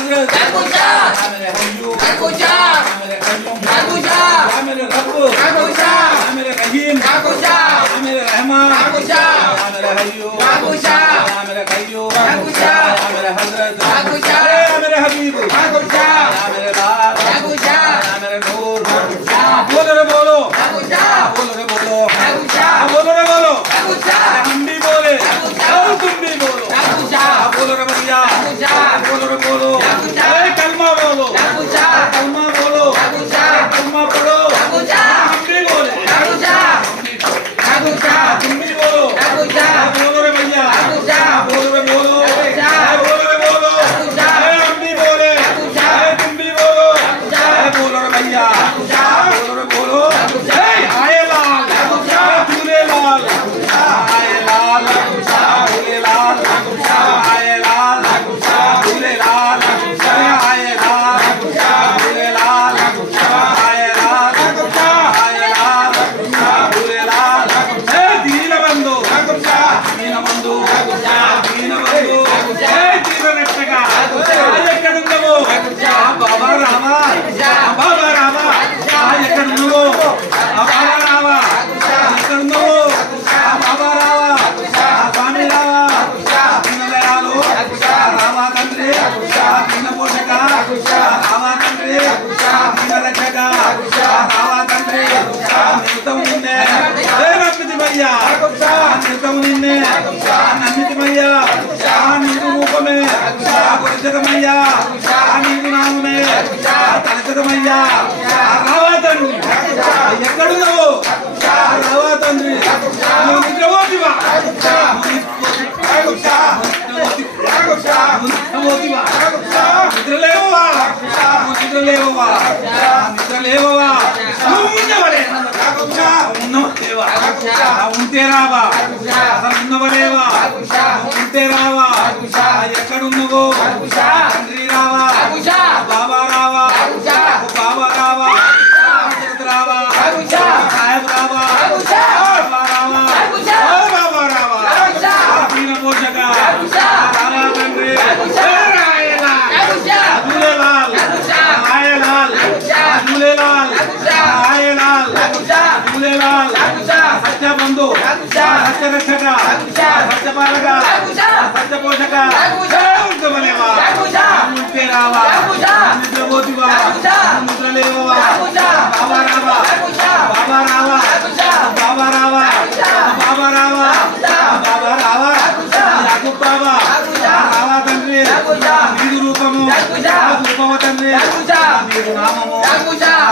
हजरत या कुछ शाह या मेरे हय्यू या कुछ शाह या मेरे कय्यूम या कुछ शाह या मेरे रब या कुछ शाह या मेरे रहीम या कुछ शाह या मेरे रहमान या कुछ शाह या मेरे हय्यू या कुछ शाह या मेरे कय्यूम या कुछ शाह या मेरे हजरत या कुछ शाह या मेरे हबीब या कुछ शाह या मेरे लाल या कुछ शाह या मेरे नूर बोलो रे बोलो या कुछ शाह बोलो रे बोलो या कुछ शाह बोलो रे बोलो या कुछ शाह हम भी बोले और तुम भी बोलो या कुछ शाह बोलो रे भैया या कुछ शाह बोलो रे बोलो या कुछ शाह अरे कलमा बोलो या कुछ शाह कलमा बोलो या कुछ शाह कलमा पढ़ो या कुछ शाह हम भी बोले या कुछ शाह या कुछ शाह तुम भी बोलो या कुछ शाह बोलो रे भैया या कुछ शाह बोलो रे बोलो या कुछ शाह बोलो रे बोलो या कुछ शाह अरे हम भी बोले या कुछ शाह अरे तुम भी बोलो या कुछ शाह अरे बोलो रे भैया या कुछ शाह बोलो रे बोलो या कुछ शाह आए लाल या कुछ शाह झूले लाल आए लाल झूले लाल आए लाल झूले लाल आए लाल झूले लाल आए लाल झूले लाल दीन बंधु दीन बंधु दीन बंधु दीन रक्षका ఎక్కడున్నావు బాబా రామా బాబా రామా ఎక్కడున్నావు బాబా రామా ఎక్కడున్నావు బాబా రావా స్వామి రావా దీనదయాలు రామా తండ్రి దీన పోషక రామా తండ్రి దీన రక్షక రామా తండ్రి నిమిత్తం నిన్నే నమ్మితిమయ్యా నిమిత్తం నిన్నే నమ్మితిమయ్యా నీకు రూపమే పరిచతమయ్యా నీకు నామమే తలచతమయ్యా రావా తండ్రి ఎక్కడున్నావు రావా తండ్రి నువ్వు నిద్రపోతివా నిద్రలేవా నిద్రలేవా నిద్రలేవా ఉన్నవలేవా ఉంటే రావా అసలు ఉన్నవలేవా ఉంటే రావా ఎక్కడున్నవో తండ్రి రావా బాబా రావా బాబా రావా రావా సాహెబ్ రావా బాబా రావా బాబా రావా దీన పోషక రావా తండ్రి झूलेलाल आए लाल झूलेलाल आए लाल झूलेलाल सत्य बंधु सत्य रक्षक सत्य पालक सत्य पोषक बनेवा मुझे रावा निद्र बोतिवा निद्र लेवा बाबा रावा बाबा रावा बाबा रावा बाबा रावा बाबा रावा याकूब बाबा रावा తండ్రి నీదు రూపము రూపము తండ్రి నీదు నామము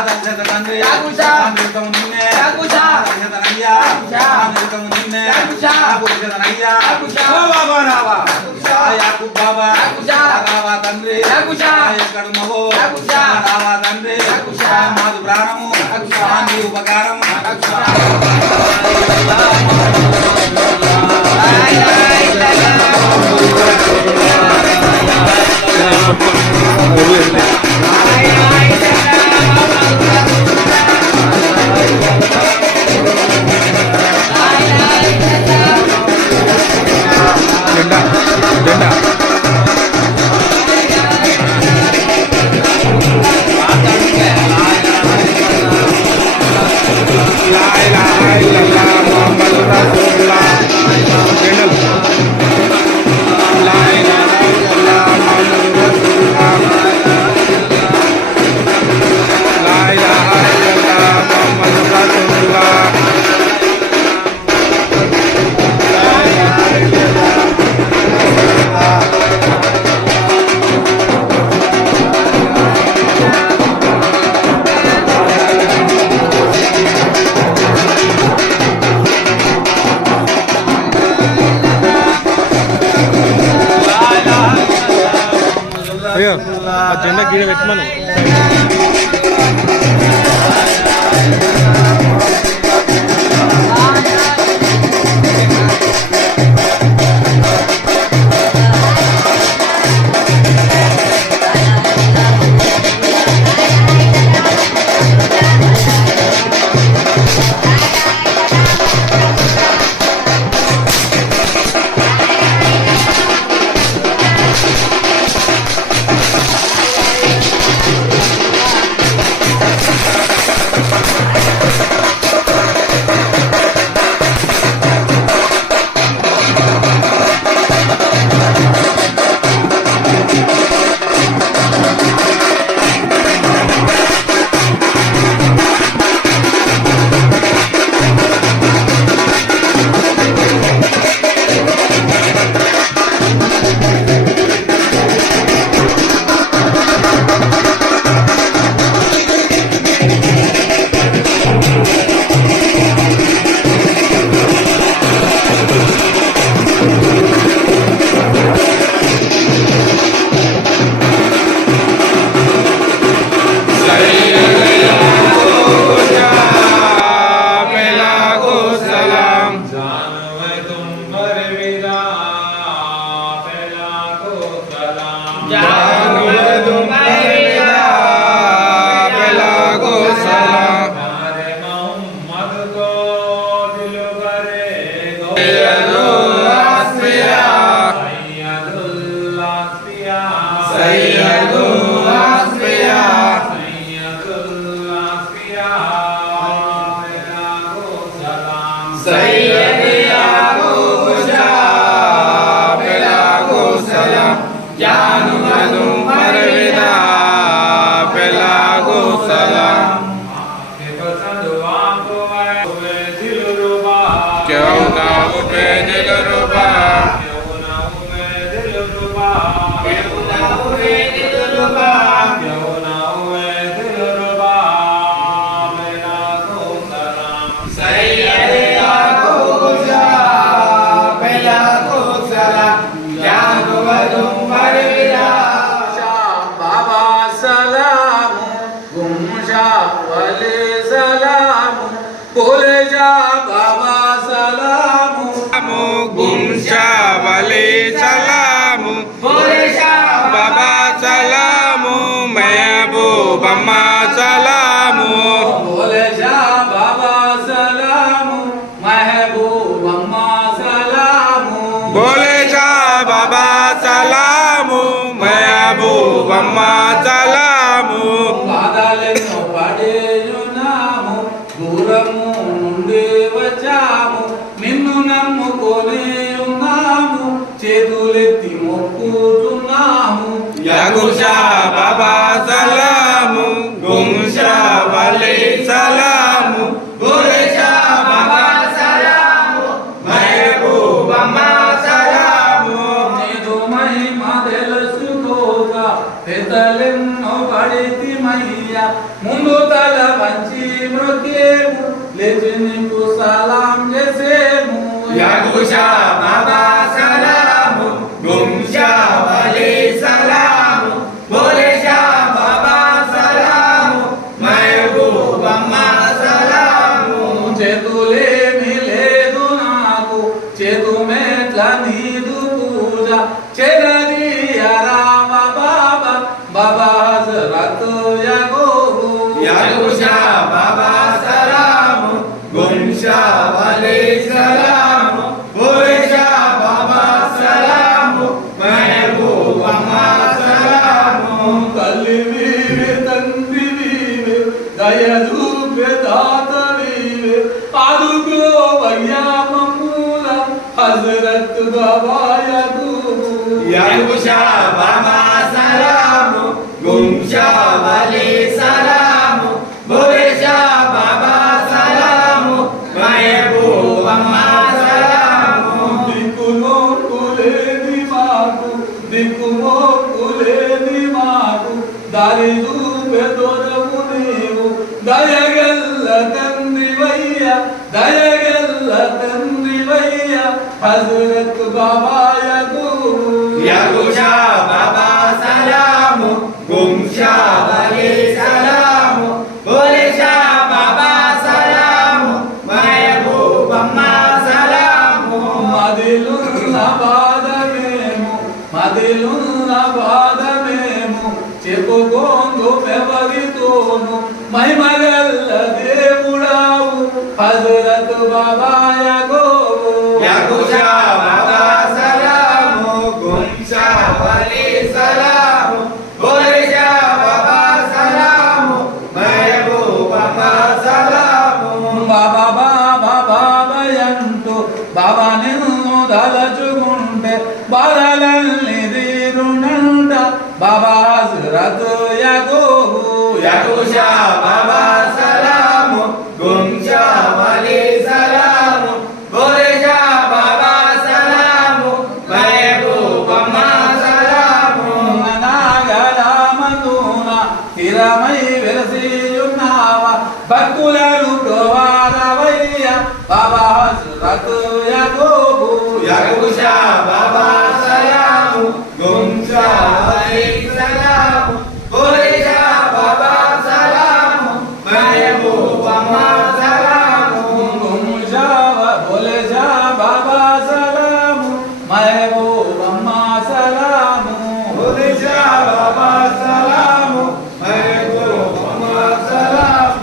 దంశత తండ్రి అమృతము నిన్నే దంశతనయ్యా అమృతము నిన్నే పురుషతనయ్యా ఓ బాబా రావా యాకూబ్ బాబా రావా తండ్రి ఎక్కడున్నావో రావా తండ్రి మాది ప్రాణము నీ ఉపకారము జెండా జెండా అయ్యో ఆ జెండా గీడ పెట్టమను क्यों ना हुए दिलरुबा मेरा तो सलाम सैयदा को सलाम बेला को सलाम जान वदुम मरिया बाबा सलाम गुमशा वाले सलाम बोले जा बाबा सलाम गुमशा वाले सलामु बोले जा बाबा सलामु महबूब अम्मा सलामु बोले जा बाबा सलाम महबूब अम्मा सलाम बोले जा बाबा सलामु महबूब अम्मा सलामु బాధలను పడేయున్నాము దూరము నుండి వచ్చాము నిన్ను నమ్ముకొని ఉన్నాము చేతులెత్తి మొక్కుతున్నాము यागुशा बाबा सलामु गुमशा वाले सलामु बोले जा बाबा सलाम महबूब अम्मा सलाम నీదు మహిమ తెలుసుకోగా పెద్దలెన్నో పడితిమయ్యా ముందు తల వంచి మృగేము లేచి నీకు సలాం చేసేము यागुशा बाबा सलाम गुमशा वाले सलाम बोले जा बाबा सलाम महबूब अम्मा सलाम చేతులేమి లేదు నాకు చేతు మెట్ల నీదు పూజ చెరదీయ రామ బాబా బాబా హజరత్ యాగోబు यागुशा बाबा सलाम गुमशा वाले सलाम बोले जा बाबा सलाम महबूब अम्मा सलाम తల్లి వీవే తండ్రి వీవే దయచూపే తాత వీవే ఆదుకోవయ్యా మమ్ముల హజరత్ బాబా యాగోబు यागुशा बाबा सलाम गुमशा वाले सलाम बोले जा बाबा सलाम महबूब अम्मा सलाम దిక్కుమోక్కులేని మాకు దిక్కుమోక్కులేని మాకు దారి చూపే దొరవు నీవు దయగల్ల తండ్రివయ్య దయగల్ల తండ్రివయ్య హజరత్ బాబా యాగోబు यागुशा बाबा सलाम गुमशा वाले सलाम बोले जा बाबा सलाम महबूब अम्मा सलाम మదిలున్న బాధమేము మదిలున్న బాధమేము చెప్పుకోందు ఎవరితోను మహిమగల్ల దేవుడావు హజరత్ బాబా యాగోబు यागुशा बाबा सलाम गुमशा वाले सलाम बोले जा बाबा सलाम महबूब अम्मा सलाम బాబా బాబా బాబాయంటూ బాబా నిన్ను దలచుకుంటే బాధలన్నీ తీరునంట బాబా హజరత్ యాగోబు यागुशा बाबा सलाम गुमशा वाले सलाम बोले जा बाबा सलाम महबूब अम्मा सलाम నాగరామదూన స్థిరమై వెలసియున్నావా భక్తులను ప్రోవారవయ్య బాబా హజరత్ యాగోబు यागुशा बाबा सलाम गुमशा वाले सलाम बोले जा बाबा सलाम महबूब अम्मा सलाम గుంజావ బోలే జా బాబా సలాము మహబూబ్ అమ్మా సలాము बोले जा बाबा सलाम महबूब अम्मा सलाम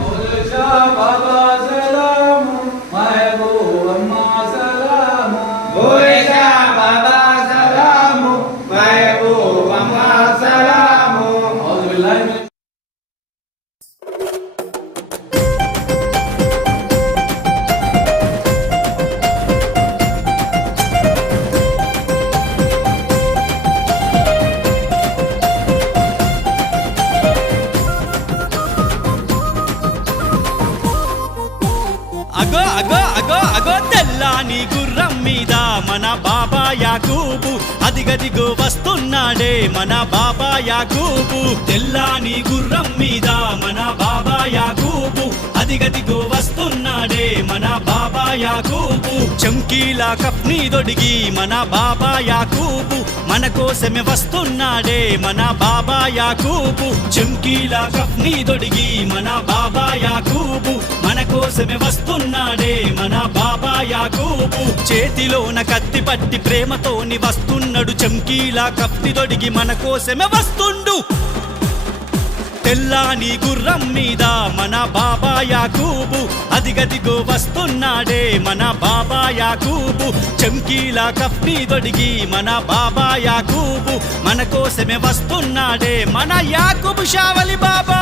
బోలే జా బాబా సలాము మహబూబ్ అమ్మా సలాము बोले जा बाबा सलाम महबूब अम्मा सलाम ఔజు బిల్లాహి మినష్ అగో అగో అగో అగో తెల్లాని గుర్రం మీద మన బాబా యాకూబు అది అదిగదిగో వస్తున్నాడే మన బాబా యాకూబు తెల్లాని గుర్రం మీద మన బాబా యాకూబు అదిగదిగో వస్తున్నాడే మన బాబా యాకూబు చంకీలా కఫ్ని దొడిగి మన బాబా యాకూబు మన కోసమే వస్తున్నాడే మన బాబా యాకూబు చంకీలా కఫ్ని దొడిగి మన బాబా యాకూబు మన కోసమే వస్తున్నాడే మన బాబా యాకూబు చేతిలోన కత్తి పట్టి ప్రేమతోని వస్తున్నాడు చంకీలా కత్తి దొడిగి మన కోసమే వస్తుండు తెల్లాని గుర్రం మీద మన బాబా యాకూబు అదిగదిగో వస్తున్నాడే మన బాబా యాకూబు చంకీలా కఫ్ని దొడిగి మన బాబా యాకూబు మన కోసమే వస్తున్నాడే మన యాకూబు షావలి బాబా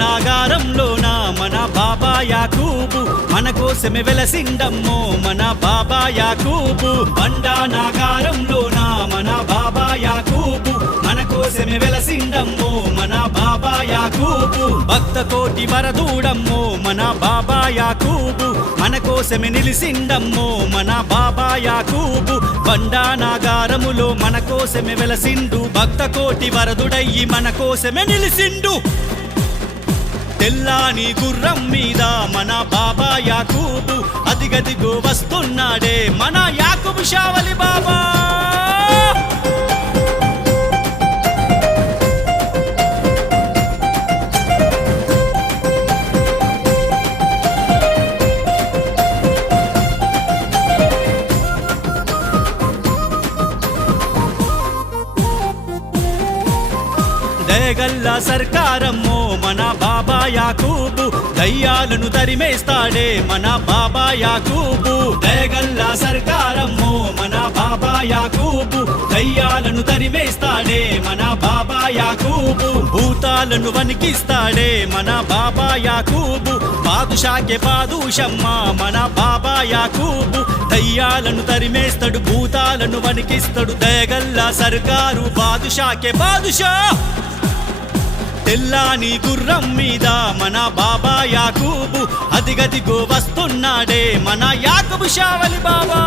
నాగారంలోన మన బాబా యాకూబు మన కోసమే వెలసిండమ్మో మన బాబా యాకూబు బండా నాగారంలోన మన బాబా యాకూబు మన కోసమే వెలసిండమ్మో మన బాబా యాకూబు భక్త కోటి వరదూడమ్మో మన బాబా యాకూబు మన కోసమే నిలిసిండమ్మో మన బాబా యాకూబు బండా నాగారములో మన కోసమే వెలసిండు భక్త కోటి వరదుడయ్యి మన కోసమే నిలిసిండు తెల్లాని గుర్రం మీద మన బాబా యాకూబు అదిగదిగో వస్తున్నాడే మన యాకూబు షావలి బాబా దయగల్లా సర్కారమ్మో మన బాబా యాకూబు దయ్యాలను తరిమేస్తాడే మన బాబా యాకూబు దయగల్లా సర్కారమ్మో మన బాబా యాకూబు దయ్యాలను తరిమేస్తాడే మన బాబా యాకూబు భూతాలను వణికిస్తాడే మన బాబా యాకూబు బాదుషాకే బాదుషమ్మ మన బాబా యాకూబు దయ్యాలను తరిమేస్తాడు భూతాలను వణికిస్తాడు దయగల్లా సర్కారు బాదుషాకే బాదుషా తెల్లాని గుర్రం మీద మన బాబా యాకూబు అదిగదిగో వస్తున్నాడే మన యాకూబు షావలి బాబా